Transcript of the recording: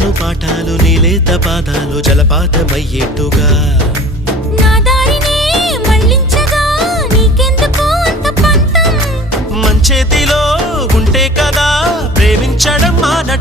చెబుతాను పాఠాలు నీలేత పాదాలు జలపాతమయ్యేట్టుగా నా దారినే మళ్ళించగా నీకెందుకు అంత పంతం మంచేతిలో ఉంటే కదా ప్రేమించడం మానటం